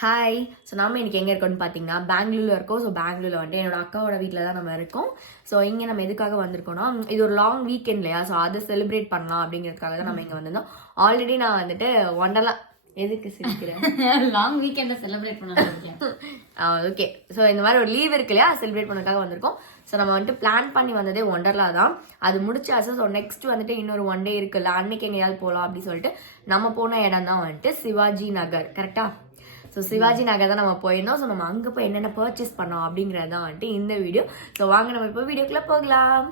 Hi. So நம்ம இன்றைக்கி எங்கே இருக்கோம்னு பார்த்தீங்கன்னா பெங்களூரில் இருக்கோம். ஸோ பெங்களூரில் வந்துட்டு என்னோட அக்காவோட வீட்டில் தான் நம்ம இருக்கோம். ஸோ இங்கே நம்ம எதுக்காக வந்திருக்கோம்னா, இது ஒரு லாங் வீக்கெண்ட் இல்லையா, ஸோ அதை செலிப்ரேட் பண்ணலாம் அப்படிங்கிறதுக்காக தான் நம்ம இங்கே வந்திருந்தோம். ஆல்ரெடி நான் வந்துட்டு ஒண்டர்லா எதுக்கு சிரிக்கிறேன் லாங் வீக்கெண்டை செலிப்ரேட் பண்ண ஓகே. ஸோ இந்த மாதிரி ஒரு லீவ் இருக்கு இல்லையா, செலிப்ரேட் பண்ணதுக்காக வந்திருக்கோம். ஸோ நம்ம வந்துட்டு பிளான் பண்ணி வந்ததே ஒண்டர்லா தான். அது முடிச்சாச்சு. ஸோ நெக்ஸ்ட் வந்துட்டு இன்னொரு ஒன் டே இருக்குல்ல, அன்னைக்கு எங்கேயாவது போகலாம் அப்படின்னு சொல்லிட்டு நம்ம போன இடம் தான் வந்துட்டு சிவாஜி நகர். கரெக்டா? ஸோ சிவாஜி நகர் தான் நம்ம போயிருந்தோம். ஸோ நம்ம அங்கே போய் என்னென்ன பர்ச்சேஸ் பண்ணோம் அப்படிங்கிறது தான் வந்துட்டு இந்த வீடியோ. ஸோ வாங்க நம்ம இப்போ வீடியோக்குள்ளே போகலாம்.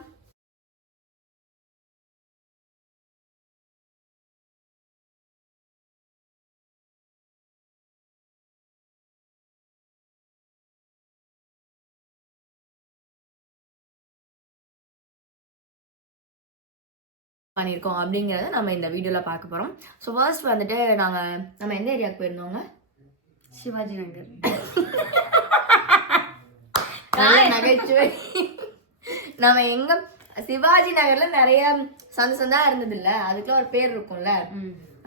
பண்ணியிருக்கோம் அப்படிங்கிறத நம்ம இந்த வீடியோவில் பார்க்க போகிறோம். ஸோ ஃபர்ஸ்ட் வந்துட்டு நம்ம எந்த ஏரியாவுக்கு போயிருந்தோங்க? சிவாஜி நகர். நகைச்சுவை. நம்ம எங்க சிவாஜி நகர்ல நிறைய சந்தா இருந்தது இல்ல, அதுக்குள்ள ஒரு பேர் இருக்கும்ல,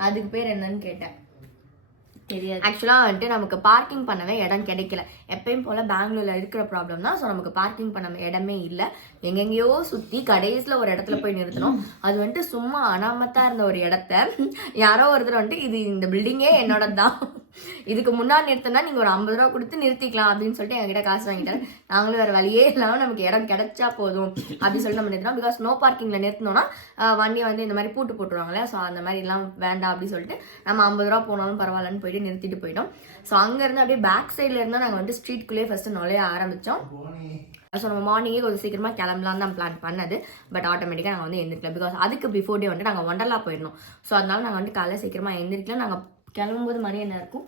அதுக்கு பேர் என்னன்னு கேட்டேன். தெரியாது. ஆக்சுவலா வந்துட்டு நமக்கு பார்க்கிங் பண்ணவே இடம் கிடைக்கல. எப்பயும் போல பெங்களூர்ல இருக்கிற ப்ராப்ளம் தான். ஸோ நமக்கு பார்க்கிங் பண்ண இடமே இல்லை. எங்கெங்கயோ சுத்தி கடைசியில ஒரு இடத்துல போய் நிறுத்தணும். அது வந்துட்டு சும்மா அனாமத்தா இருந்த ஒரு இடத்த யாரோ ஒருத்தர் வந்துட்டு இது இந்த பில்டிங்கே என்னோட தான், இதுக்கு முன்னாடி நிறுத்தினா நீங்க ஒரு 50 ரூபா கொடுத்து நிறுத்திக்கலாம் அப்படின்னு சொல்லிட்டு எங்ககிட்ட காசு வாங்கிட்டாரு. நாங்களும் வேற வழியே இல்லாம நமக்கு இடம் கிடைச்சா போதும் அப்படின்னு சொல்லிட்டு நம்ம நிறுத்தினோம். பிகாஸ் நோ பார்க்கிங்ல நிறுத்தினோம்னா வண்டியை வந்து இந்த மாதிரி பூட்டு போட்டுருவாங்களே. ஸோ அந்த மாதிரி எல்லாம் வேண்டாம் அப்படின்னு சொல்லிட்டு நம்ம 50 ரூபா போனாலும் பரவாயில்லன்னு போயிட்டு நிறுத்திட்டு போயிட்டோம். ஸோ அங்க இருந்து அப்படியே பேக் சைட்ல இருந்தா நாங்கள் வந்து ஸ்ட்ரீட்குள்ளேயே ஃபர்ஸ்ட் நுழைய ஆரம்பிச்சோம். ஸோ நம்ம மார்னிங்கே கொஞ்சம் சீக்கிரமா கிளம்பலாம் தான் பிளான் பண்ணது. பட் ஆட்டோமேட்டிக்காக நாங்கள் வந்து எந்திரிக்கல. பிகாஸ் அதுக்கு பிஃபோர் டே வந்துட்டு நாங்கள் ஒண்டர்லா போயிருந்தோம். ஸோ அதனால நாங்கள் வந்து காலையில் சீக்கிரமா எந்திரிக்கல. நாங்கள் கிளம்பும்போது மணி என்ன இருக்கும்?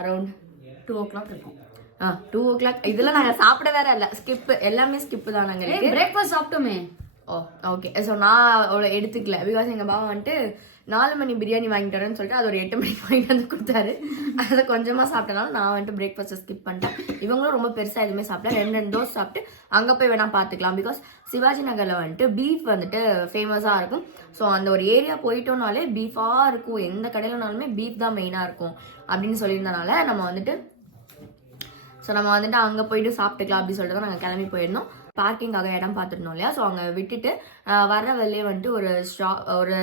அரௌண்ட் 2 o'clock இருக்கும். 2 o'clock. இதெல்லாம் நாங்கள் சாப்பிட வேற இல்லை, ஸ்கிப்பு, எல்லாமே ஸ்கிப்பு தான். நாங்கள் பிரேக்ஃபாஸ்ட் சாப்பிட்டோமே. ஓகே. ஸோ நான் அவ்வளோ எடுத்துக்கல. பிகாஸ் எங்கள் பாவா வந்துட்டு 4 மணி பிரியாணி வாங்கிட்டு வரேன்னு சொல்லிட்டு அது ஒரு 8 மணிக்கு வாங்கிட்டு வந்து கொடுத்தாரு. அதை கொஞ்சமாக சாப்பிட்டனால நான் வந்துட்டு பிரேக்ஃபாஸ்ட்டை ஸ்கிப் பண்ணிட்டேன். இவங்களும் ரொம்ப பெருசாக எதுவுமே சாப்பிட்டேன். 2 தோசை சாப்பிட்டு அங்கே போய் வேணா பார்த்துக்கலாம். பிகாஸ் சிவாஜி நகரில் வந்துட்டு பீஃப் வந்துட்டு ஃபேமஸாக இருக்கும். ஸோ அந்த ஒரு ஏரியா போயிட்டோம்னாலே பீஃபாக இருக்கும். எந்த கடையிலனாலுமே பீஃப் தான் மெயினாக இருக்கும் அப்படின்னு சொல்லியிருந்தனால நம்ம வந்துட்டு அங்கே போயிட்டு சாப்பிட்டுக்கலாம் அப்படின்னு சொல்லிட்டு தான் நாங்கள் கிளம்பி போயிருந்தோம். பார்க்கிங்காக இடம் பார்த்துருந்தோம் இல்லையா. ஸோ அங்கே விட்டுட்டு வர்ற வெளியே வந்துட்டு ஒரு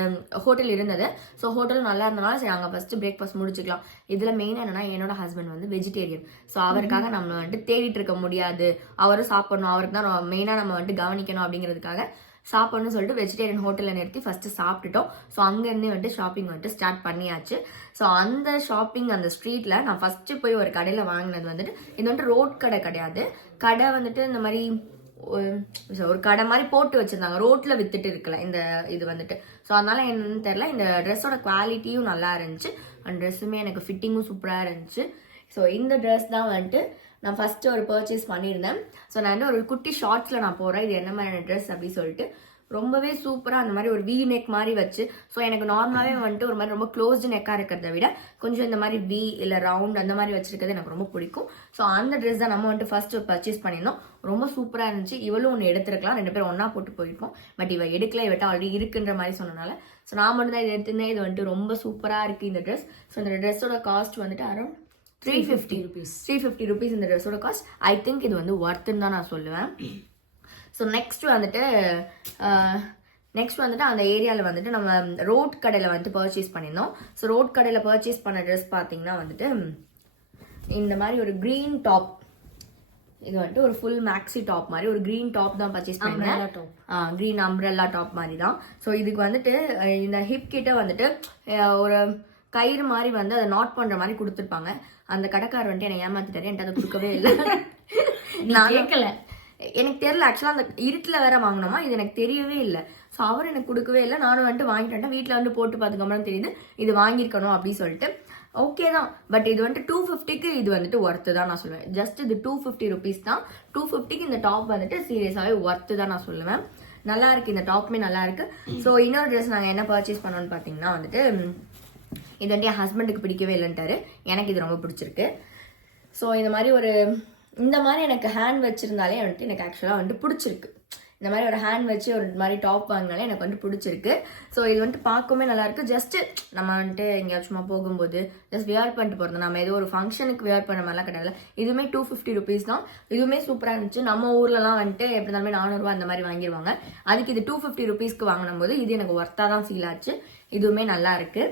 ஹோட்டல் இருந்தது. ஸோ ஹோட்டல் நல்லா இருந்தனால சரி அங்கே ஃபர்ஸ்ட் பிரேக்ஃபாஸ்ட் முடிச்சுக்கலாம். இதில் மெயினாக என்னன்னா, என்னோட ஹஸ்பண்ட் வந்து வெஜிடேரியன். ஸோ அவருக்காக நம்ம வந்துட்டு தேடிட்டு இருக்க முடியாது. அவரும் சாப்பிடணும், அவருக்கு தான் மெயினாக நம்ம வந்துட்டு கவனிக்கணும் அப்படிங்கிறதுக்காக சாப்பிடணும்னு சொல்லிட்டு வெஜிடேரியன் ஹோட்டலில் நிறுத்தி ஃபர்ஸ்ட் சாப்பிட்டுட்டோம். ஸோ அங்கேருந்தே வந்துட்டு ஷாப்பிங் வந்துட்டு ஸ்டார்ட் பண்ணியாச்சு. ஸோ அந்த ஷாப்பிங் அந்த ஸ்ட்ரீட்டில் நான் ஃபர்ஸ்ட் போய் ஒரு கடையில் வாங்கினது வந்துட்டு, இது வந்துட்டு ரோட் கடை கிடையாது. கடை வந்துட்டு இந்த மாதிரி ஒரு கடை மாதிரி போட்டு வச்சிருந்தாங்க, ரோட்ல வித்துட்டு இருக்கல இந்த இது வந்துட்டு. ஸோ அதனால என்னன்னு தெரியல, இந்த ட்ரெஸ்ஸோட குவாலிட்டியும் நல்லா இருந்துச்சு, அந்த ட்ரெஸ்ஸுமே எனக்கு ஃபிட்டிங்கும் சூப்பராக இருந்துச்சு. ஸோ இந்த ட்ரெஸ் தான் வந்துட்டு நான் ஃபர்ஸ்ட் ஒரு பர்ச்சேஸ் பண்ணியிருந்தேன். ஸோ நான் வந்து ஒரு குட்டி ஷார்ட்ஸில் நான் போகிறேன், இது என்ன மாதிரியான ட்ரெஸ் அப்படின்னு சொல்லிட்டு. ரொம்பவே சூப்பராக அந்த மாதிரி ஒரு வி நெக் மாதிரி வச்சு. ஸோ எனக்கு நார்மலாகவே வந்துட்டு ஒரு மாதிரி ரொம்ப க்ளோஸ்டு நெக்காக இருக்கிறத விட கொஞ்சம் இந்த மாதிரி வி இல்லை ரவுண்ட் அந்த மாதிரி வச்சிருக்கிறது எனக்கு ரொம்ப பிடிக்கும். ஸோ அந்த ட்ரெஸ் தான் நம்ம வந்துட்டு ஃபர்ஸ்ட் பர்ச்சேஸ் பண்ணியிருந்தோம். ரொம்ப சூப்பராக இருந்துச்சு. இவளும் ஒன்று எடுத்துருக்கலாம், 2 பேரும் ஒன்றா போட்டு போயிருப்போம். பட் இவ எடுக்கல, இவட்ட ஆல்ரெடி இருக்குன்ற மாதிரி சொன்னனால ஸோ நான் மட்டும் தான் இது எடுத்துருந்தேன். இது வந்துட்டு ரொம்ப சூப்பராக இருக்குது இந்த ட்ரெஸ். ஸோ இந்த ட்ரெஸ்ஸோட காஸ்ட் வந்துட்டு அரௌண்ட் 350 rupees இந்த ட்ரெஸ்ஸோட காஸ்ட். ஐ திங்க் இது வந்து ஒர்த்துன்னு தான் நான் சொல்லுவேன். ஸோ நெக்ஸ்ட் வந்துட்டு அந்த ஏரியாவில் வந்துட்டு நம்ம ரோட் கடையில் வந்துட்டு பர்ச்சேஸ் பண்ணியிருந்தோம். ஸோ ரோட் கடையில் பர்ச்சேஸ் பண்ண ட்ரெஸ் பார்த்தீங்கன்னா வந்துட்டு இந்த மாதிரி ஒரு க்ரீன் டாப். இது வந்துட்டு ஒரு ஃபுல் மேக்ஸி டாப் மாதிரி ஒரு க்ரீன் டாப் தான் பர்ச்சேஸ் பண்ணியிருந்தேன். க்ரீன் அம்ப்ரெல்லா டாப் மாதிரி தான். ஸோ இதுக்கு வந்துட்டு இந்த ஹிப் கிட்ட வந்துட்டு ஒரு கயிறு மாதிரி வந்து அதை நாட் பண்ணுற மாதிரி கொடுத்துருப்பாங்க. அந்த கடைக்காரர் வந்துட்டு என்னை ஏமாத்திட்டாரு, என்கிட்ட அதை கொடுக்கவே இல்லை. நான் கேட்கல, எனக்கு தெரியல. ஆக்சுவலாக அந்த இருட்டில் வேற வாங்கினோமா, இது எனக்கு தெரியவே இல்லை. ஸோ அவர் எனக்கு கொடுக்கவே இல்லை. நானும் வந்துட்டு வாங்கிட்டு வந்துட்டேன். வீட்டில் வந்து போட்டு பார்த்துக்கோமா தெரியுது இது வாங்கியிருக்கணும் அப்படின்னு சொல்லிட்டு. ஓகே தான், பட் இது வந்துட்டு 250க்கு இது வந்துட்டு ஒர்த்து தான் நான் சொல்லுவேன். ஜஸ்ட் இது 250 rupees தான். 250க்கு இந்த டாப் வந்துட்டு சீரியஸாகவே ஒர்த்து தான் நான் சொல்லுவேன். நல்லா இருக்கு, இந்த டாப்புமே நல்லா இருக்கு. ஸோ இன்னொரு ட்ரெஸ் நாங்கள் என்ன பர்ச்சேஸ் பண்ணோன்னு பார்த்தீங்கன்னா வந்துட்டு, இது வந்துட்டு என் ஹஸ்பண்டுக்கு பிடிக்கவே இல்லைன்ட்டாரு, எனக்கு இது ரொம்ப பிடிச்சிருக்கு. ஸோ இந்த மாதிரி எனக்கு ஹேண்ட் வச்சிருந்தாலே வந்துட்டு எனக்கு ஆக்சுவலாக வந்துட்டு பிடிச்சிருக்கு. இந்த மாதிரி ஒரு ஹேண்ட் வச்சு ஒரு மாதிரி டாப் வாங்கினாலே எனக்கு வந்துட்டு பிடிச்சிருக்கு. ஸோ இது வந்துட்டு பார்க்கவே நல்லா இருக்கு. ஜஸ்ட் நம்ம வந்துட்டு எங்கேயாச்சும் போகும்போது ஜஸ்ட் வியர் பண்ணிட்டு போகிறது, நம்ம ஏதோ ஒரு ஃபங்க்ஷனுக்கு வியர் பண்ண மாதிரிலாம் கிடையாது. இதுவுமே 250 rupees தான். இதுவுமே சூப்பராக இருந்துச்சு. நம்ம ஊர்லலாம் வந்துட்டு எப்படி இருந்தாலுமே 400 ரூபா அந்த மாதிரி வாங்கிடுவாங்க. அதுக்கு இது 250 rupeesக்கு வாங்கினும் போது இது எனக்கு ஒர்த்தாக தான் ஃபீல் ஆச்சு. இதுவுமே நல்லா இருக்கு.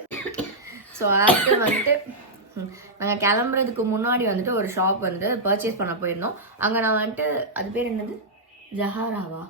ஸோ ஆஃப்டர் வந்துட்டு நாங்கள் கிளம்புறதுக்கு முன்னாடி வந்துட்டு ஒரு ஷாப் வந்துட்டு பர்ச்சேஸ் பண்ண போயிருந்தோம். அங்கே நான் வந்துட்டு அது பேர் என்னது, ஜஹாராவா,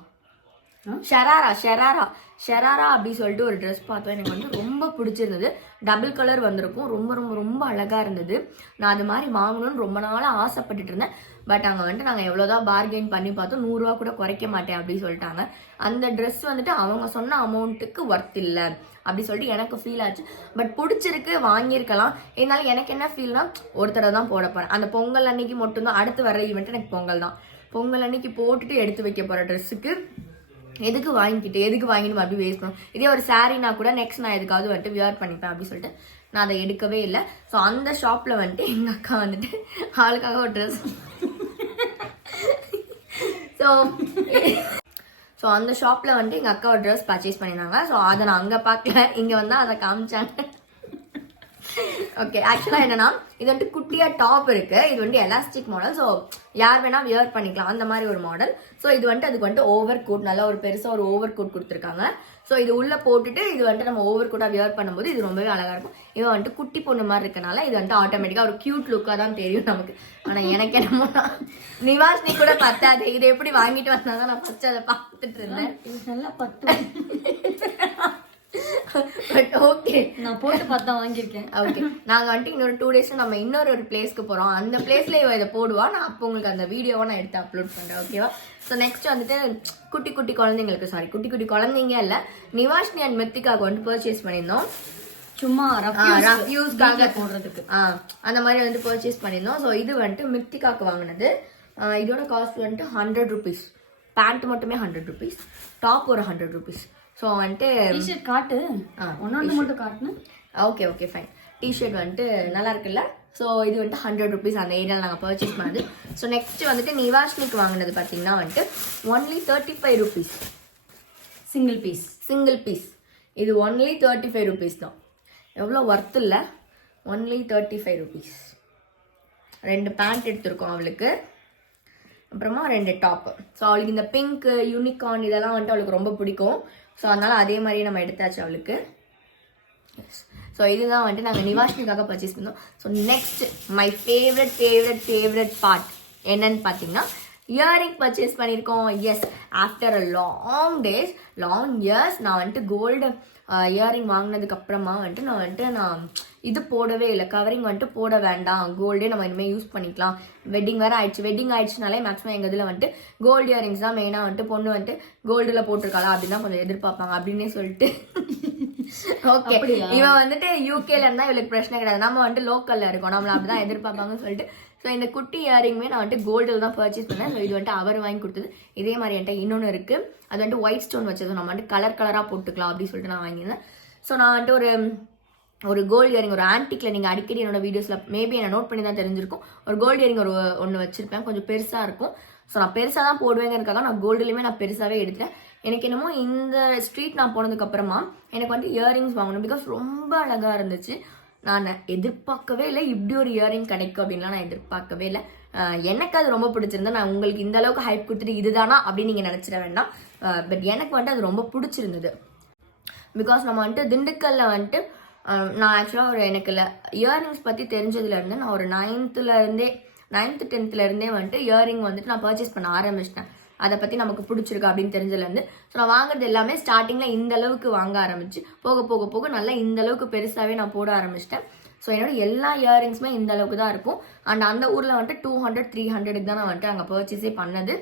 ஷெராரா அப்படி சொல்லிட்டு ஒரு ட்ரெஸ் பார்த்தோம். எனக்கு வந்து ரொம்ப பிடிச்சிருந்தது. டபுள் கலர் வந்திருக்கும். ரொம்ப ரொம்ப ரொம்ப அழகாக இருந்தது. நான் அது மாதிரி வாங்கணும்னு ரொம்ப நாளாக ஆசைப்பட்டுட்டு இருந்தேன். பட் அங்கே வந்துட்டு நாங்கள் எவ்வளோதான் பார்கெயின் பண்ணி பார்த்தோம், 100 ரூபா கூட குறைக்க மாட்டேன் அப்படின்னு சொல்லிட்டாங்க. அந்த ட்ரெஸ் வந்துட்டு அவங்க சொன்ன அமௌண்ட்டுக்கு ஒர்த் இல்லை அப்படி சொல்லிட்டு எனக்கு ஃபீல் ஆச்சு. பட் பிடிச்சிருக்கு, வாங்கியிருக்கலாம். இருந்தாலும் எனக்கு என்ன ஃபீல்னா, ஒரு தடவை தான் போட போகிறேன். அந்த பொங்கல் அன்னைக்கு மட்டும்தான். அடுத்து வர ஈவெண்ட் எனக்கு பொங்கல் தான். பொங்கல் அன்னைக்கு போட்டுட்டு எடுத்து வைக்க போகிற ட்ரெஸ்ஸுக்கு எதுக்கு வாங்கிட்டு அப்படி வேஸ்ட் பண்ணும். இதே ஒரு சாரீனா கூட நெக்ஸ்ட் நான் எதுக்காவது வந்துட்டு வியர் பண்ணிப்பேன் அப்படின்னு சொல்லிட்டு நான் அதை எடுக்கவே இல்லை. ஸோ அந்த ஷாப்பில் வந்துட்டு எங்கள் அக்கா வந்துட்டு ஆளுக்காக ஒரு ட்ரெஸ் ஸோ அந்த ஷாப்பில் வந்துட்டு எங்கள் அக்கா ஒரு ட்ரெஸ் பர்ச்சேஸ் பண்ணியிருந்தாங்க. ஸோ அதை நான் அங்கே பார்க்கல, இங்கே வந்து அதை காமிச்சாங்க. ஓகே, ஆக்சுவலாக என்னன்னா இது வந்துட்டு குட்டியாக டாப் இருக்கு. இது வந்துட்டு எலாஸ்டிக் மாடல். ஸோ யார் வேணா வியர் பண்ணிக்கலாம் அந்த மாதிரி ஒரு மாடல். ஸோ இது வந்துட்டு அதுக்கு வந்துட்டு ஓவர் கோட், நல்லா ஒரு பெருசாக ஒரு ஓவர் கோட் கொடுத்துருக்காங்க. ஸோ இது உள்ளே போட்டுட்டு இது வந்துட்டு நம்ம ஓவர் கோட்டாக வியர் பண்ணும்போது இது ரொம்பவே அழகாக இருக்கும். இவன் வந்துட்டு குட்டி பொண்ணு மாதிரி இருக்கனால இது வந்துட்டு ஆட்டோமேட்டிக்காக ஒரு க்யூட் லுக்காக தான் தெரியும் நமக்கு. ஆனால் எனக்கு என்னமோ நிவாஷினி கூட பத்தாது. இதை எப்படி வாங்கிட்டு வந்தாதான் நான் ஃபர்ஸ்ட் அதை பார்த்துட்டு இருந்தேன். நல்லா பத்து. பட் ஓகே, நான் போட்டு பார்த்தா வாங்கியிருக்கேன். ஓகே, நாங்கள் வந்துட்டு இன்னொரு 2 days நம்ம இன்னொரு பிளேஸ்க்கு போகிறோம். அந்த பிளேஸில் இதை போடுவா. நான் அப்போ உங்களுக்கு அந்த வீடியோவை நான் எடுத்து அப்லோட் பண்ணுறேன். ஓகேவா? ஸோ நெக்ஸ்ட் வந்துட்டு குட்டி குட்டி குழந்தைங்க இல்லை, நிவாஷினி அண்ட் மித்திகாவுக்கு வந்து பர்ச்சேஸ் பண்ணியிருந்தோம். சும்மா ரஃப்யூஸ்க்காக போடுறதுக்கு அந்த மாதிரி வந்து பர்ச்சேஸ் பண்ணியிருந்தோம். ஸோ இது வந்துட்டு மித்திகாவுக்கு வாங்கினது. இதோட காஸ்ட் வந்துட்டு 100 rupees. பேண்ட் மட்டுமே 100 rupees, டாப் ஒரு 100 rupees. ஸோ வந்துட்டு டிஷர்ட் காட்டு, ஒன்று மட்டும் காட்டுனேன். Okay okay fine. டிஷர்ட் வந்துட்டு நல்லா இருக்குல்ல. ஸோ இது வந்துட்டு 100 rupees அந்த ஏரியாவில் நாங்கள் பர்ச்சேஸ் பண்ணது. ஸோ நெக்ஸ்ட் வந்துட்டு நிவாஷினிக்கு வாங்கினது பார்த்தீங்கன்னா வந்துட்டு only 35 rupees. Single piece. இது only 35 rupees தான். எவ்வளோ ஒர்த் இல்லை. only 35 rupees. 2 பேண்ட் எடுத்திருக்கோம் அவளுக்கு, அப்புறமா 2 டாப்பு. ஸோ அவளுக்கு இந்த பிங்க் யூனிகார்ன் இதெல்லாம் வந்துட்டு அவளுக்கு ரொம்ப பிடிக்கும். ஸோ அதனால அதே மாதிரியே நம்ம எடுத்தாச்சு அவளுக்கு. ஸோ இதுதான் வந்துட்டு நாங்கள் நிவாஷினிக்காக பர்ச்சேஸ் பண்ணோம். So next my favourite part என்னன்னு பார்த்தீங்கன்னா இயரிங் பர்ச்சேஸ் பண்ணியிருக்கோம். Yes, after a long years நான் வந்துட்டு கோல்டு இயரிங் வாங்கினதுக்கு அப்புறமா வந்துட்டு நான் இது போடவே இல்லை. கவரிங் வந்துட்டு போட வேண்டாம், கோல்டே நம்ம இனிமேல் யூஸ் பண்ணிக்கலாம். வெட்டிங் ஆயிடுச்சுனாலே மேக்ஸிமம் எங்கள் இதில் வந்துட்டு கோல்டு இயரிங்ஸ் தான் மெயினாக வந்துட்டு பொண்ணு வந்துட்டு கோல்டில் போட்டிருக்காளா அப்படின்னு தான் கொஞ்சம் எதிர்பார்ப்பாங்க அப்படின்னே சொல்லிட்டு. ஓகே, இவன் வந்துட்டு யூகேல இருந்தா இவளுக்கு பிரச்சனை கிடையாது, நம்ம வந்துட்டு லோக்கல்ல இருக்கோம், நம்மள அப்படிதான் எதிர்பார்ப்பாங்கன்னு சொல்லிட்டு. ஸோ இந்த குட்டி இயரிங்குமே நான் வந்துட்டு கோல்டில் தான் பர்ச்சேஸ் பண்ணேன். ஸோ இது வந்துட்டு அவர் வாங்கி கொடுத்தது. இதே மாதிரி என்கிட்ட இன்னொன்று இருக்கு, அது வந்துட்டு ஒயிட் ஸ்டோன் வச்சது. நம்ம வந்துட்டு கலராக போட்டுக்கலாம் அப்படின்னு சொல்லிட்டு நான் வாங்கியிருந்தேன். ஸோ நான் வந்துட்டு ஒரு கோல்டு இயரிங், ஒரு ஆன்டிக்ல நீங்கள் அடிக்கடி என்னோட வீடியோஸில் மேபி என்ன நோட் பண்ணி தான் தெரிஞ்சிருக்கும். ஒரு கோல்டு இயரிங் ஒன்று வச்சிருப்பேன், கொஞ்சம் பெருசாக இருக்கும். ஸோ நான் பெருசாக தான் போடுவேங்கிறதுக்காக நான் கோல்டுலேயுமே நான் பெருசாகவே எடுத்தேன். எனக்கு என்னமோ இந்த ஸ்ட்ரீட் நான் போனதுக்கு அப்புறமா எனக்கு வந்து இயரிங்ஸ் வாங்கணும். பிகாஸ் ரொம்ப அழகாக இருந்துச்சு. நான் எதிர்பார்க்கவே இல்லை இப்படி ஒரு இயரிங் கிடைக்கும் அப்படின்லாம் நான் எதிர்பார்க்கவே இல்லை. எனக்கு அது ரொம்ப பிடிச்சிருந்தா. நான் உங்களுக்கு இந்த அளவுக்கு ஹைப் கொடுத்துட்டு இதுதானா அப்படின்னு நீங்கள் நினச்சிட வேண்டாம். பட் எனக்கு வந்துட்டு அது ரொம்ப பிடிச்சிருந்தது. பிகாஸ் நம்ம வந்துட்டு திண்டுக்கல்ல வந்துட்டு நான் ஆக்சுவலாக எனக்கு இயரிங்ஸ் பற்றி தெரிஞ்சதுலேருந்து நான் ஒரு 9th 10th வந்துட்டு இயரிங் வந்துட்டு நான் பர்ச்சேஸ் பண்ண ஆரம்பிச்சிட்டேன். அதை பற்றி நமக்கு பிடிச்சிருக்கு அப்படின்னு தெரிஞ்சதுலேருந்து. ஸோ நான் வாங்குறது எல்லாமே ஸ்டார்டிங்கில் இந்த அளவுக்கு வாங்க ஆரம்பிச்சு போக நல்லா இந்த அளவுக்கு பெருசாகவே நான் போட ஆரம்பிச்சிட்டேன். ஸோ என்னோட எல்லா இயரிங்ஸுமே இந்த அளவுக்கு தான் இருக்கும். அண்ட் அந்த ஊரில் வந்துட்டு 200-300 தான் நான் வந்துட்டு அங்கே பர்ச்சேஸே பண்ணது.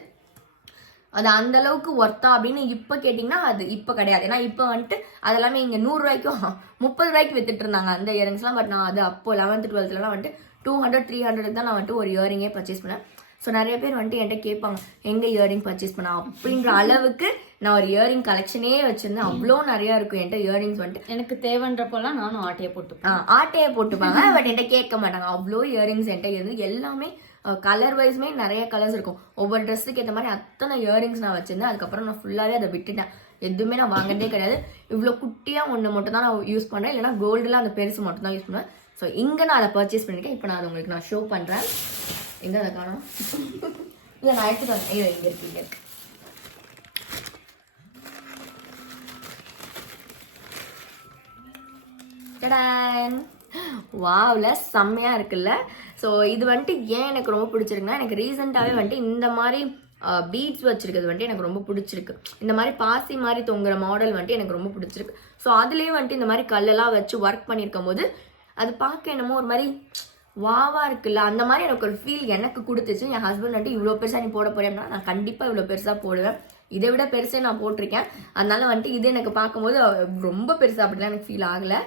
அது அந்த அளவுக்கு ஒர்த்தா அப்படின்னு இப்போ கேட்டிங்கன்னா அது இப்போ கிடையாது. ஏன்னா இப்போ வந்துட்டு அதெல்லாமே இங்கே 100 ரூபாய்க்கும் 30 ரூபாய்க்கு வித்துட்டு இருந்தாங்க அந்த இயரிங்ஸ்லாம். பட் நான் அது அப்போ 11th 12thலாம் வந்துட்டு 200-300 தான் நான் வந்துட்டு ஒரு இயரிங்கே பர்ச்சேஸ் பண்ணேன். ஸோ நிறைய பேர் வந்துட்டு என்கிட்ட கேட்பாங்க எங்கே இயரிங் பர்ச்சேஸ் பண்ண அப்படின்ற அளவுக்கு நான் ஒரு இயரிங் கலெக்ஷனே வச்சிருந்தேன். அவ்வளோ நிறையா இருக்கும் என்கிட்ட இயரிங்ஸ் வந்துட்டு. எனக்கு தேவைன்றப்போலாம் நானும் ஆட்டையை போட்டுப்பாங்க. பட் என்கிட்ட கேட்க மாட்டாங்க. அவ்வளோ இயரிங்ஸ் என்கிட்ட இருந்து எல்லாமே கலர் வைஸ்மே நிறைய கலர்ஸ் இருக்கும். ஒவ்வொரு ட்ரெஸ்ஸுக்கு ஏற்ற மாதிரி அத்தனை இயரிங்ஸ் நான் வச்சிருந்தேன். அதுக்கப்புறம் நான் ஃபுல்லாகவே அதை விட்டுட்டேன். எதுவுமே நான் வாங்கினதே கிடையாது. இவ்வளோ குட்டியாக ஒன்று மட்டும் தான் நான் யூஸ் பண்ணுறேன். இல்லைனா கோல்டில் அந்த பெருசு மட்டும் தான் யூஸ் பண்ணுவேன். ஸோ இங்கே நான் அதை பர்ச்சேஸ் பண்ணியிருக்கேன். இப்போ நான் அதை உங்களுக்கு நான் ஷோ பண்ணுறேன். எங்கே அதை காணோம்? இல்லை நான் எடுத்துட்டு வரேன். இங்கே இருக்கு. வாவ்ல செம்மையா இருக்குல்ல. ஸோ இது வந்துட்டு ஏன் எனக்கு ரொம்ப பிடிச்சிருக்குன்னா, எனக்கு ரீசெண்டாகவே வந்துட்டு இந்த மாதிரி பீட்ஸ் வச்சிருக்கிறது வந்துட்டு எனக்கு ரொம்ப பிடிச்சிருக்கு. இந்த மாதிரி பாசி மாதிரி தொங்குற மாடல் வந்துட்டு எனக்கு ரொம்ப பிடிச்சிருக்கு. ஸோ அதுலேயே வந்துட்டு இந்த மாதிரி கல்லெல்லாம் வச்சு ஒர்க் பண்ணியிருக்கும் போது அது பார்க்க என்னமோ ஒரு மாதிரி வாவா இருக்குல்ல, அந்த மாதிரி எனக்கு ஒரு ஃபீல் எனக்கு கொடுத்துச்சு. என் ஹஸ்பண்ட் வந்துட்டு இவ்வளோ பெருசாக நீ போட போறேன்னா, நான் கண்டிப்பாக இவ்வளோ பெருசாக போடுவேன், இதை விட பெருசே நான் போட்டிருக்கேன். அதனால வந்துட்டு இது எனக்கு பார்க்கும்போது ரொம்ப பெருசாக அப்படிலாம் எனக்கு ஃபீல் ஆகலை.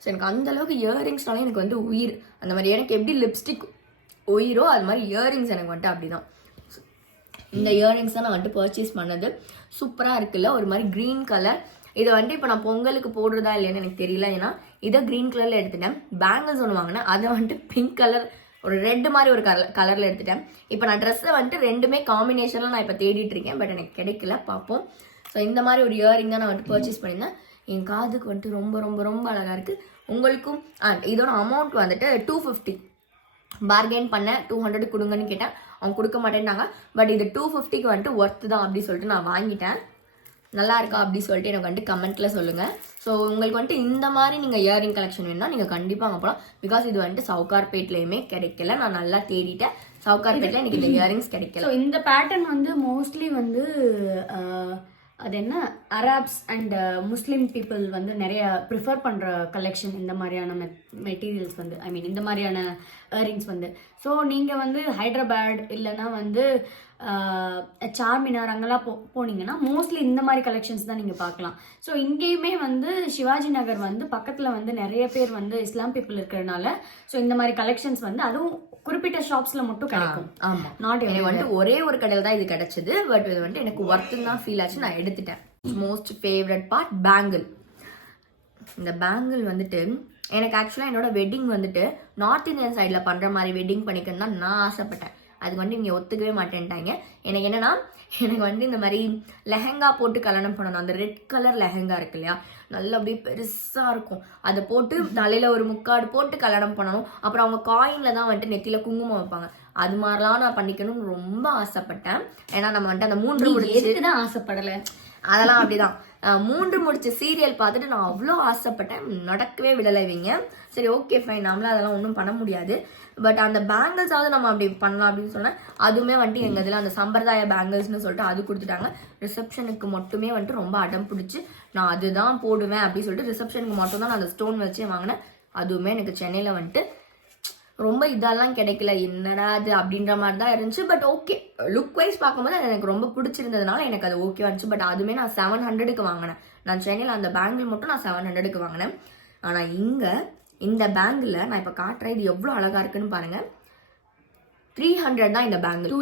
ஸோ எனக்கு அந்த அளவுக்கு இயரிங்ஸ்னாலே எனக்கு வந்து உயிர். அந்த மாதிரி எனக்கு எப்படி லிப்ஸ்டிக் உயிரோ அது மாதிரி இயரிங்ஸ் எனக்கு வந்துட்டு அப்படிதான். இந்த இயரிங்ஸ் தான் நான் வந்துட்டு பர்ச்சேஸ் பண்ணது. சூப்பராக இருக்குல்ல, ஒரு மாதிரி க்ரீன் கலர். இதை வந்துட்டு இப்போ நான் பொங்கலுக்கு போடுறதா இல்லைன்னு எனக்கு தெரியல. ஏன்னா இதை க்ரீன் கலரில் எடுத்துட்டேன். பேங்கிள்ஸ் ஒன்று வாங்கினேன், அதை வந்துட்டு பிங்க் கலர் ஒரு ரெட் மாதிரி ஒரு கலரில் எடுத்துட்டேன். இப்போ நான் ட்ரெஸ்ஸை வந்துட்டு ரெண்டுமே காம்பினேஷனில் நான் இப்போ தேடிட்டு இருக்கேன். பட் எனக்கு கிடைக்கல, பார்ப்போம். ஸோ இந்த மாதிரி ஒரு இயரிங் தான் நான் வந்துட்டு பர்ச்சேஸ் பண்ணியிருந்தேன். என் காதுக்கு வந்துட்டு ரொம்ப ரொம்ப ரொம்ப அழகாக இருக்குது. உங்களுக்கும் இதோட அமௌண்ட் வந்துட்டு 250. பார்கெயின் பண்ணேன். 200 கொடுங்கன்னு கேட்டேன், அவங்க கொடுக்க மாட்டேன்னாங்க. பட் இது 250க்கு வந்துட்டு ஒர்த்து தான் அப்படின்னு சொல்லிட்டு நான் வாங்கிட்டேன். நல்லா இருக்கா அப்படின்னு சொல்லிட்டு எனக்கு வந்துட்டு கமெண்ட்ல சொல்லுங்க. ஸோ உங்களுக்கு வந்துட்டு இந்த மாதிரி நீங்கள் இயரிங் கலெக்ஷன் வேணும்னா நீங்கள் கண்டிப்பாக அங்கே போகலாம். பிகாஸ் இது வந்துட்டு சவுகார்பேட்லேயுமே கிடைக்கல. நான் நல்லா தேடிட்டேன், சவுகார்பேட்டில் எனக்கு இந்த இயரிங்ஸ் கிடைக்கல. ஸோ இந்த பேட்டர்ன் வந்து மோஸ்ட்லி வந்து அது என்ன அரப்ஸ் அண்ட் முஸ்லீம் பீப்புள் வந்து நிறைய ப்ரிஃபர் பண்ணுற கலெக்ஷன் இந்த மாதிரியான மெட்டீரியல்ஸ் வந்து, ஐ மீன் இந்த மாதிரியான இயரிங்ஸ் வந்து. ஸோ நீங்கள் வந்து ஹைதராபாத் இல்லைன்னா வந்து சார்மினார் அங்கெல்லாம் போனீங்கன்னா மோஸ்ட்லி இந்த மாதிரி கலெக்ஷன்ஸ் தான் நீங்கள் பார்க்கலாம். ஸோ இங்கேயுமே வந்து சிவாஜி நகர் வந்து பக்கத்தில் வந்து நிறைய பேர் வந்து இஸ்லாம் பீப்புள் இருக்கிறதுனால ஸோ இந்த மாதிரி கலெக்ஷன்ஸ் வந்து அதுவும் குறிப்பிட்ட ஷாப்ஸ்ல மட்டும் கிடைக்கும். ஆமா, நாட் எனக்கு வந்துட்டு ஒரே ஒரு கடையில் தான் இது கிடைச்சது. பட் இது வந்துட்டு எனக்கு ஒர்த்து தான் ஃபீல் ஆச்சு, நான் எடுத்துட்டேன். Most favourite part bangle. இந்த பேங்கிள் வந்துட்டு எனக்கு ஆக்சுவலாக என்னோட வெட்டிங் வந்துட்டு நார்த் இந்தியன் சைடில் பண்ணுற மாதிரி வெட்டிங் பண்ணிக்கணும்னு தான் நான் ஆசைப்பட்டேன். அதுக்கு வந்து இங்கே ஒத்துக்கவே மாட்டேன்ட்டாங்க. எனக்கு என்னன்னா, எனக்கு வந்து இந்த மாதிரி லெஹங்கா போட்டு கல்யாணம் பண்ணணும். அந்த ரெட் கலர் லெஹங்கா இருக்கு இல்லையா, நல்லா அப்படியே பெருசாக இருக்கும். அதை போட்டு தலையில் ஒரு முக்காடு போட்டு கல்யாணம் பண்ணணும். அப்புறம் அவங்க காயினில் தான் வந்துட்டு நெத்தியில் குங்குமம் வைப்பாங்க. அது மாதிரிலாம் நான் பண்ணிக்கணும்னு ரொம்ப ஆசைப்பட்டேன். ஏன்னா நம்ம வந்துட்டு அந்த 3 முடிச்சு தான் ஆசைப்படலை, அதெல்லாம் அப்படிதான். 3 முடிச்ச சீரியல் பார்த்துட்டு நான் அவ்வளோ ஆசைப்பட்டேன், நடக்கவே விடலைவீங்க. சரி ஓகே ஃபைன், நம்மளால அதெல்லாம் ஒன்றும் பண்ண முடியாது. பட் அந்த பேங்கிள்ஸாவது நம்ம அப்படி பண்ணலாம் அப்படின்னு சொன்னேன். அதுவுமே வந்துட்டு எங்கள் இதில் அந்த சம்பிரதாய பேங்கிள்ஸ்னு சொல்லிட்டு அது கொடுத்துட்டாங்க. ரிசப்ஷனுக்கு மட்டுமே வந்துட்டு ரொம்ப அடம் பிடிச்சி நான் அதுதான் போடுவேன் அப்படின்னு சொல்லிட்டு ரிசப்ஷனுக்கு மட்டும் தான் நான் அந்த ஸ்டோன் வச்சே வாங்கினேன். அதுவுமே எனக்கு சென்னையில் வந்துட்டு ரொம்ப இதெல்லாம் கிடைக்கல, என்னடா அது அப்படின்ற மாதிரி தான் இருந்துச்சு. பட் ஓகே, லுக் வைஸ் பார்க்கும்போது அது எனக்கு ரொம்ப பிடிச்சிருந்ததுனால எனக்கு அது ஓகேவா இருந்துச்சு. பட் அதுவுமே நான் 700க்கு வாங்கினேன். நான் சென்னையில் அந்த பேங்கிள் மட்டும் நான் 700க்கு வாங்கினேன். ஆனால் இங்கே இந்த பேங்கில் நான் இப்போ காட்டுறேன், இது எவ்வளோ அழகாக இருக்குன்னு பாருங்க. 300 தான் இந்த பேங்கிள்.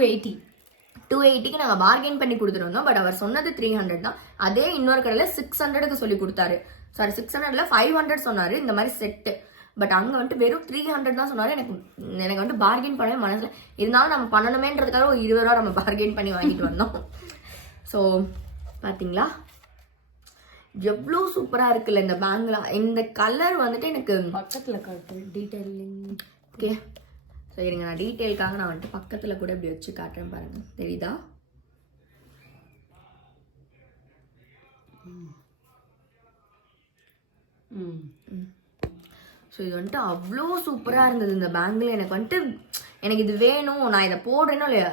280க்கு நாங்கள் பார்கெயின் பண்ணி கொடுத்துருந்தோம். பட் அவர் சொன்னது 300 தான். அதே இன்னொரு கடையில் 600க்கு சொல்லி கொடுத்தாரு. சாரி 600ல 500 சொன்னார் இந்த மாதிரி செட்டு. பட் அங்கே வந்துட்டு வெறும் 300 தான் சொன்னார். எனக்கு வந்துட்டு பார்கெயின் பண்ணவே மனசில் இருந்தாலும் நம்ம பண்ணணுமேன்றதுக்காக ஒரு 20 ரூபா நம்ம பார்கெயின் பண்ணி வாங்கிட்டு வந்தோம். ஸோ பார்த்தீங்களா எவ்வளோ சூப்பராக இருக்குல்ல இந்த பேங்கில். இந்த கலர் வந்துட்டு எனக்கு பக்கத்தில் காட்டு டீட்டெயிலிங். ஓகே, ஸோ இருங்க, நான் டீட்டெயிலுக்காக நான் வந்துட்டு பக்கத்தில் கூட இப்படி வச்சு காட்டுறேன் பாருங்க, தெரியுதா? ஸோ இது வந்துட்டு அவ்வளோ சூப்பராக இருந்தது இந்த பேங்கில். எனக்கு இது வேணும், நான் இதை போடுறேனோ இல்லையா.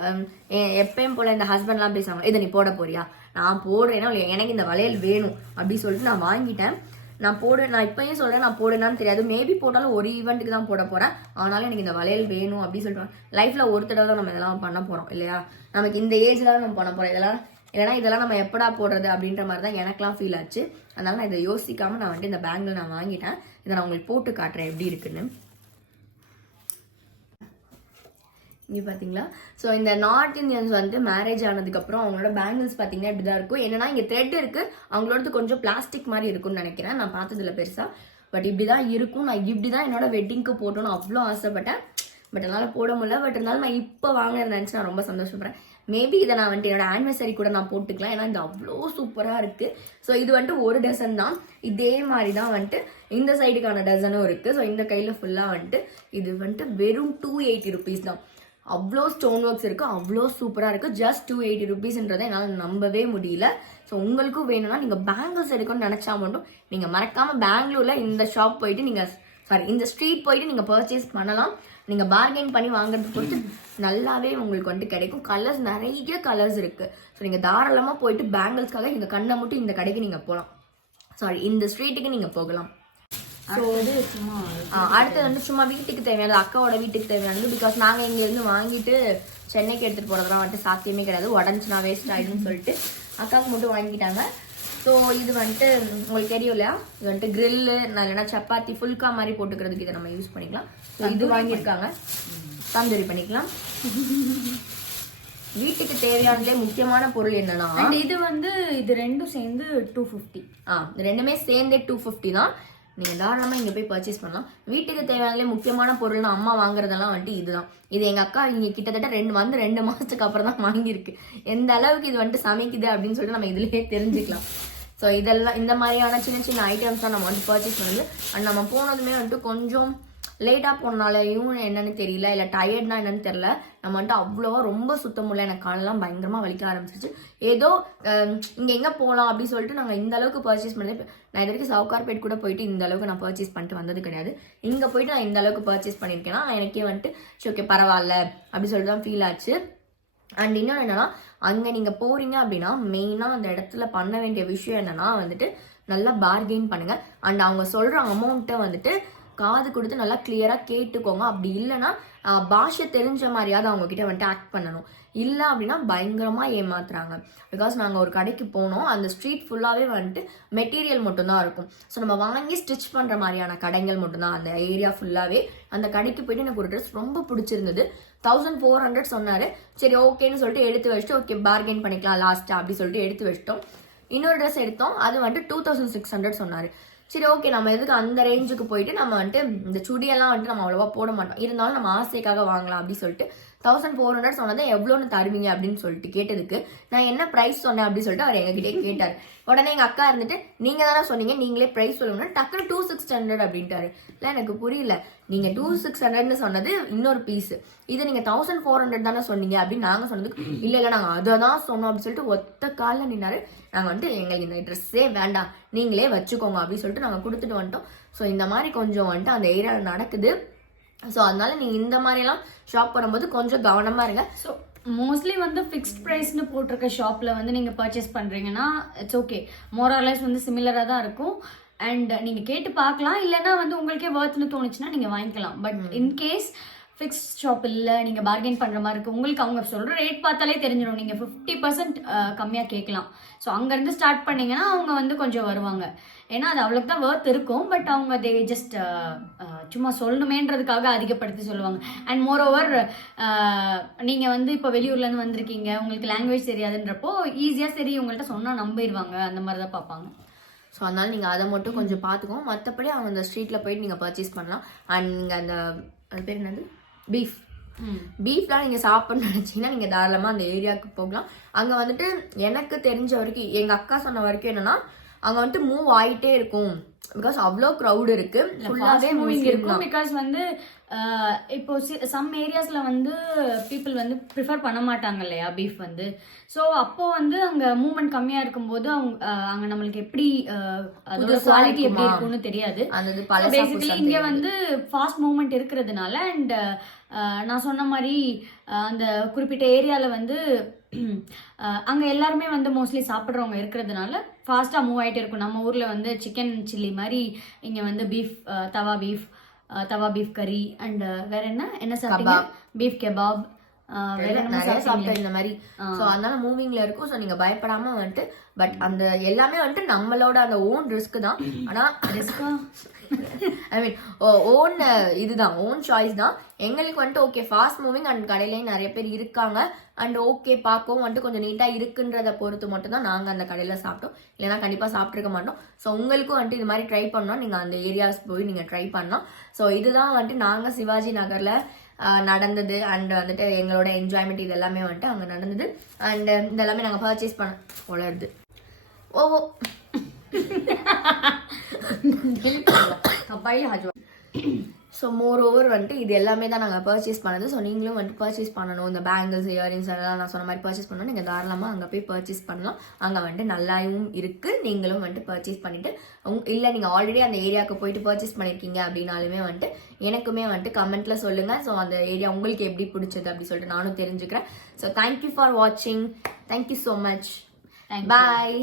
எப்பயும் போல் இந்த ஹஸ்பண்ட்லாம் பேசுவாங்க, இதை நீ போட போறியா, நான் போடுறேனோ இல்லையா, எனக்கு இந்த வளையல் வேணும் அப்படின்னு சொல்லிட்டு நான் வாங்கிட்டேன். நான் இப்பயும் சொல்கிறேன், நான் போடுறேன்னு தெரியாது. மேபி போட்டாலும் ஒரு ஈவெண்ட்டுக்கு தான் போட போகிறேன். ஆனாலும் எனக்கு இந்த வளையல் வேணும் அப்படின்னு சொல்லிட்டு லைஃப்பில் ஒரு தடவை தான் நம்ம இதெல்லாம் பண்ண போகிறோம் இல்லையா. நமக்கு இந்த ஏஜில் தான் நம்ம பண்ண போகிறோம். இதெல்லாம் நம்ம எப்படா போடுறது அப்படின்ற மாதிரி தான் எனக்குலாம் ஃபீல் ஆச்சு. அதனால நான் இதை யோசிக்காமல் நான் வந்துட்டு இந்த பேங்கில் நான் வாங்கிட்டேன். இதை நான் உங்களுக்கு போட்டு காட்டுறேன் எப்படி இருக்குன்னு. இங்கே பார்த்தீங்களா? ஸோ இந்த நார்த் இந்தியன்ஸ் வந்துட்டு மேரேஜ் ஆனதுக்கப்புறம் அவங்களோட பேங்கிள்ஸ் பார்த்தீங்கன்னா இப்படி தான் இருக்கும். என்னன்னா இங்கே த்ரெட் இருக்குது, அவங்களோடது கொஞ்சம் பிளாஸ்டிக் மாதிரி இருக்கும்னு நினைக்கிறேன். நான் பார்த்ததில்ல பெருசாக, பட் இப்படி தான் இருக்கும். நான் இப்படி தான் என்னோட வெட்டிங்க்கு போட்டோன்னு அவ்வளோ ஆசைப்பட்டேன். பட் என்னால் போட முடியல. பட் இருந்தாலும் நான் இப்போ வாங்கினது நினச்சி நான் ரொம்ப சந்தோஷப்படுறேன். மேபி இதை நான் வந்துட்டு என்னோட ஆனிவர்சரி கூட நான் போட்டுக்கலாம், ஏன்னா இது அவ்வளோ சூப்பராக இருக்குது. ஸோ இது வந்துட்டு ஒரு டசன் தான். இதே மாதிரி தான் வந்துட்டு இந்த சைடுக்கான டசனும் இருக்குது. ஸோ இந்த கையில் ஃபுல்லாக வந்துட்டு இது வந்துட்டு வெறும் 280 rupees தான். அவ்வளோ ஸ்டோன் ஒர்க்ஸ் இருக்குது, அவ்வளோ சூப்பராக இருக்குது. ஜஸ்ட் 280 rupeesன்றதை என்னால் நம்பவே முடியல. ஸோ உங்களுக்கும் வேணும்னா நீங்கள் பேங்கிள்ஸ் எடுக்கணும்னு நினச்சா மட்டும் நீங்கள் மறக்காமல் பெங்களூரில் இந்த ஷாப் போயிட்டு இந்த ஸ்ட்ரீட் போயிட்டு நீங்கள் பர்ச்சேஸ் பண்ணலாம். நீங்கள் பார்கெயின் பண்ணி வாங்குறது பொறுத்து நல்லாவே உங்களுக்கு வந்துட்டு கிடைக்கும். கலர்ஸ் நிறைய கலர்ஸ் இருக்குது. ஸோ நீங்கள் தாராளமாக போயிட்டு பேங்கிள்ஸ்க்காக இந்த கண்ணை மட்டும் இந்த கடைக்கு நீங்கள் போகலாம், இந்த ஸ்ட்ரீட்டுக்கு நீங்கள் போகலாம். ஸோ அடுத்தது வந்து சும்மா வீட்டுக்கு தேவையானது, அக்காவோட வீட்டுக்கு தேவையானது. பிகாஸ் நாங்கள் இங்கேருந்து வாங்கிட்டு சென்னைக்கு எடுத்துகிட்டு போகிறதுலாம் வந்துட்டு சாத்தியமே கிடையாது, உடஞ்சுனா வேஸ்ட் ஆகிடும்னு சொல்லிட்டு அக்காவுக்கு மட்டும் வாங்கிட்டாங்க. ஸோ இது வந்துட்டு உங்களுக்கு தெரியும் இல்லையா, இது வந்துட்டு கிரில்லு இல்லைன்னா சப்பாத்தி ஃபுல்கா மாதிரி போட்டுக்கிறதுக்கு இதை நம்ம யூஸ் பண்ணிக்கலாம். ஸோ இது வாங்கியிருக்காங்க, தந்தூரி பண்ணிக்கலாம். வீட்டுக்கு தேவையானதே முக்கியமான பொருள் என்னன்னா இது ரெண்டும் சேர்ந்து 250. இது ரெண்டுமே சேர்ந்தே 250 தான். நீங்கள் தாராளமாக இங்கே போய் பர்ச்சேஸ் பண்ணலாம். வீட்டுக்கு தேவையானதே முக்கியமான பொருள்னு அம்மா வாங்குறதெல்லாம் வந்துட்டு இதுதான். இது எங்கள் அக்கா இங்கே கிட்டத்தட்ட 2 மாதத்துக்கு அப்புறம் தான் வாங்கியிருக்கு. எந்த அளவுக்கு இது வந்துட்டு சமைக்குது அப்படின்னு சொல்லிட்டு நம்ம இதுலேயே தெரிஞ்சுக்கலாம். ஸோ இதெல்லாம் இந்த மாதிரியான சின்ன சின்ன ஐட்டம்ஸ் தான் நம்ம வந்து பர்ச்சேஸ் பண்ணுது. அண்ட் நம்ம போனதுமே வந்துட்டு கொஞ்சம் லேட்டாக போனாலையும் என்னன்னு தெரியல, இல்லை டயர்ட்னா என்னன்னு தெரியல, நம்ம வந்துட்டு அவ்வளோவா ரொம்ப சுத்த முடியல. எனக்கு காலெல்லாம் பயங்கரமாக வலிக்க ஆரம்பிச்சிருச்சு. ஏதோ இங்கே எங்கே போகலாம் அப்படின்னு சொல்லிட்டு நாங்கள் இந்த அளவுக்கு பர்ச்சேஸ் பண்ணது. நான் இது வரைக்கும் சவுகார்பேட் கூட போயிட்டு இந்த அளவுக்கு நான் பர்ச்சேஸ் பண்ணிட்டு வந்தது கிடையாது. இங்கே போயிட்டு நான் இந்த அளவுக்கு பர்ச்சேஸ் பண்ணியிருக்கேன்னா எனக்கே வந்துட்டு சரி ஓகே பரவாயில்ல அப்படி சொல்லிட்டு தான் ஃபீல் ஆச்சு. அண்ட் இன்னொன்று என்னன்னா, அங்கே நீங்கள் போறீங்க அப்படின்னா மெயினாக அந்த இடத்துல பண்ண வேண்டிய விஷயம் என்னன்னா வந்துட்டு நல்லா பார்கெயின் பண்ணுங்க. அண்ட் அவங்க சொல்கிற அமௌண்ட்டை வந்துட்டு காது கொடுத்து நல்லா கிளியராக கேட்டுக்கோங்க. அப்படி இல்லைன்னா பாஷை தெரிஞ்ச மாதிரியாவது அவங்க கிட்ட வந்துட்டு ஆக்ட் பண்ணணும். இல்லை அப்படின்னா பயங்கரமாக ஏமாத்துறாங்க. பிகாஸ் நாங்கள் ஒரு கடைக்கு போனோம், அந்த ஸ்ட்ரீட் ஃபுல்லாகவே வந்துட்டு மெட்டீரியல் மட்டும்தான் இருக்கும். ஸோ நம்ம வாங்கி ஸ்டிச் பண்ணுற மாதிரியான கடைகள் மட்டும்தான் அந்த ஏரியா ஃபுல்லாகவே. அந்த கடைக்கு போயிட்டு எனக்கு ஒரு ட்ரெஸ் ரொம்ப பிடிச்சிருந்தது. 1400 சொன்னார். சரி ஓகேன்னு சொல்லிட்டு எடுத்து வச்சுட்டு ஓகே பார்கெயின் பண்ணிக்கலாம் லாஸ்ட்டாக அப்படி சொல்லிட்டு எடுத்து வச்சிட்டோம். இன்னொரு ட்ரெஸ் எடுத்தோம், அது வந்துட்டு 2600 சொன்னார். சரி ஓகே நம்ம எதுக்கு அந்த ரேஞ்சுக்கு போயிட்டு நம்ம வந்துட்டு இந்த சுடியெல்லாம் வந்துட்டு நம்ம அவ்வளோவா போட மாட்டோம், இருந்தாலும் நம்ம ஆசைக்காக வாங்கலாம் அப்படின்னு சொல்லிட்டு 1400 சொன்னதை எவ்வளோன்னு தருவீங்க அப்படின்னு சொல்லிட்டு கேட்டதுக்கு நான் என்ன ப்ரைஸ் சொன்னேன் அப்படின்னு சொல்லிட்டு அவர் எங்ககிட்டே கேட்டார். உடனே எங்கள் அக்கா இருந்துட்டு நீங்கள் தானே சொன்னீங்க நீங்களே ப்ரைஸ் சொல்லுங்கன்னா டக்குனு 2600 அப்படின்ட்டாரு. இல்லை எனக்கு புரியல, நீங்கள் 2600ன்னு சொன்னது இன்னொரு பீஸு, இது நீங்கள் 1400 தானே சொன்னீங்க அப்படின்னு நாங்கள் சொன்னதுக்கு இல்லை நாங்கள் அதை தான் சொன்னோம் அப்படின்னு சொல்லிட்டு ஒத்த காலில் நின்னாரு. நாங்கள் வந்துட்டு எங்களுக்கு இந்த ட்ரெஸ்ஸே வேண்டாம் நீங்களே வச்சுக்கோங்க அப்படின்னு சொல்லிட்டு நாங்கள் கொடுத்துட்டு வந்துட்டோம். ஸோ இந்த மாதிரி கொஞ்சம் வந்துட்டு அந்த ஏரியாவில் நடக்குது. ஸோ அதனால நீங்கள் இந்த மாதிரியெல்லாம் ஷாப் பண்ணும்போது கொஞ்சம் கவனமாக இருங்க. ஸோ மோஸ்ட்லி வந்து ஃபிக்ஸ்ட் ப்ரைஸ்னு போட்டிருக்க ஷாப்பில் வந்து நீங்கள் பர்ச்சேஸ் பண்ணுறீங்கன்னா இட்ஸ் ஓகே, மோரார்லெஸ் வந்து சிமிலராக தான் இருக்கும். அண்ட் நீங்கள் கேட்டு பார்க்கலாம், இல்லைன்னா வந்து உங்களுக்கே வர்த்னு தோணுச்சுன்னா நீங்கள் வாங்கிக்கலாம். பட் இன்கேஸ் ஃபிக்ஸ்ட் ஷாப் இல்லை, நீங்கள் பார்கெயின் பண்ணுற மாதிரி இருக்குது, உங்களுக்கு அவங்க சொல்கிற ரேட் பார்த்தாலே தெரிஞ்சிடும். நீங்கள் 50% கம்மியாக கேட்கலாம். ஸோ அங்கேருந்து ஸ்டார்ட் பண்ணிங்கன்னா அவங்க வந்து கொஞ்சம் வருவாங்க. ஏன்னா அது அவ்வளோக்கு தான் வர்த் இருக்கும். பட் அவங்க தே ஜஸ்ட் சும்மா சொல்லணுமேன்றதுக்காக அதிகப்படுத்தி சொல்லுவாங்க. அண்ட் மோர் ஓவர் நீங்கள் வந்து இப்போ வெளியூர்லேருந்து வந்திருக்கீங்க, உங்களுக்கு லாங்குவேஜ் தெரியாதுன்றப்போ ஈஸியாக சரி உங்கள்கிட்ட சொன்னால் நம்பிடுவாங்க, அந்த மாதிரி தான் பார்ப்பாங்க. ஸோ அதனால் நீங்கள் அதை மட்டும் கொஞ்சம் பார்த்துக்கோங்க. மற்றபடி அவங்க அந்த ஸ்ட்ரீட்டில் போயிட்டு நீங்கள் பர்ச்சேஸ் பண்ணலாம். அண்ட் நீங்கள் அது பேர் என்னது பீஃப்லாம் நீங்கள் சாப்பிட்ணுன்னு நினச்சிங்கன்னா நீங்கள் தாராளமாக அந்த ஏரியாவுக்கு போகலாம். அங்கே வந்துட்டு எனக்கு தெரிஞ்ச வரைக்கும் எங்கள் அக்கா சொன்ன வரைக்கும் என்னன்னா அங்கே வந்துட்டு மூவ் ஆகிட்டே இருக்கும். பிகாஸ் அவ்வளோ க்ரௌட் இருக்கு, ஃபுல்லாகவே மூவிங் இருக்கும். பிகாஸ் வந்து இப்போ சம் ஏரியாஸில் வந்து பீப்புள் வந்து ப்ரிஃபர் பண்ண மாட்டாங்க இல்லையா பீஃப் வந்து. ஸோ அப்போ வந்து அங்கே மூவ்மெண்ட் கம்மியாக இருக்கும்போது அங்கே நம்மளுக்கு எப்படி அதோட குவாலிட்டி எப்படி இருக்கும்னு தெரியாது. பேசிக்கலி இங்கே வந்து ஃபாஸ்ட் மூவ்மெண்ட் இருக்கிறதுனால அண்ட் நான் சொன்ன மாதிரி அந்த குறிப்பிட்ட ஏரியாவில் வந்து அங்கே எல்லாருமே வந்து மோஸ்ட்லி சாப்பிட்றவங்க இருக்கிறதுனால ஃபாஸ்ட்டாக மூவ் ஆகிட்டே இருக்கும். நம்ம ஊரில் வந்து சிக்கன் சில்லி மாதிரி இங்கே வந்து பீஃப் தவா பீஃப் கறி அண்ட் வேற என்ன சாப்பிட்டீங்க, பீஃப் கெபாப் நிறைய சாப்பிட்டேன் இந்த மாதிரி. ஸோ அதனால மூவிங்ல இருக்கும். ஸோ நீங்க பயப்படாம வந்துட்டு பட் அந்த எல்லாமே வந்துட்டு நம்மளோட அந்த ஓன் ரிஸ்க் தான். ஆனா ஐ மீன் ஓன் இதுதான், ஓன் சாய்ஸ் தான். எங்களுக்கு வந்துட்டு ஓகே ஃபாஸ்ட் மூவிங் அண்ட் கடையிலேயும் நிறைய பேர் இருக்காங்க அண்ட் ஓகே பார்க்கவும் வந்துட்டு கொஞ்சம் நீட்டாக இருக்குன்றதை பொறுத்து மட்டும் தான் நாங்கள் அந்த கடையில் சாப்பிட்டோம், இல்லைனா கண்டிப்பாக சாப்பிட்ருக்க மாட்டோம். ஸோ உங்களுக்கும் வந்துட்டு இது மாதிரி ட்ரை பண்ணோம், நீங்கள் அந்த ஏரியாஸ் போய் நீங்கள் ட்ரை பண்ணலாம். ஸோ இதுதான் வந்துட்டு நாங்கள் சிவாஜி நகரில் நடந்தது அண்ட் வந்துட்டு எங்களோட என்ஜாய்மெண்ட் இது எல்லாமே வந்துட்டு அங்கே நடந்தது அண்ட் இதெல்லாமே நாங்கள் பர்ச்சேஸ் பண்ண வளருது ஓ ஸோ மோர் ஓவர் வந்துட்டு இது எல்லாமே தான் நாங்கள் பர்ச்சேஸ் பண்ணது. ஸோ நீங்களும் வந்துட்டு பர்ச்சேஸ் பண்ணணும், இந்த பேங்கிள்ஸ் இயரிங்ஸ் எல்லாம் நான் சொன்ன மாதிரி பர்ச்சேஸ் பண்ணணும், நீங்கள் தாராளமாக அங்கே போய் பர்ச்சேஸ் பண்ணலாம். அங்கே வந்துட்டு நல்லாவும் இருக்குது. நீங்களும் வந்துட்டு பர்ச்சேஸ் பண்ணிவிட்டு இல்லை நீங்கள் ஆல்ரெடி அந்த ஏரியாவுக்கு போயிட்டு பர்ச்சேஸ் பண்ணியிருக்கீங்க அப்படின்னாலுமே வந்துட்டு எனக்குமே வந்துட்டு கமெண்ட்டில் சொல்லுங்கள். ஸோ அந்த ஏரியா உங்களுக்கு எப்படி பிடிச்சது அப்படி சொல்லிட்டு நானும் தெரிஞ்சுக்கிறேன். ஸோ தேங்க்யூ ஃபார் வாட்சிங். Thank you so much. பாய்.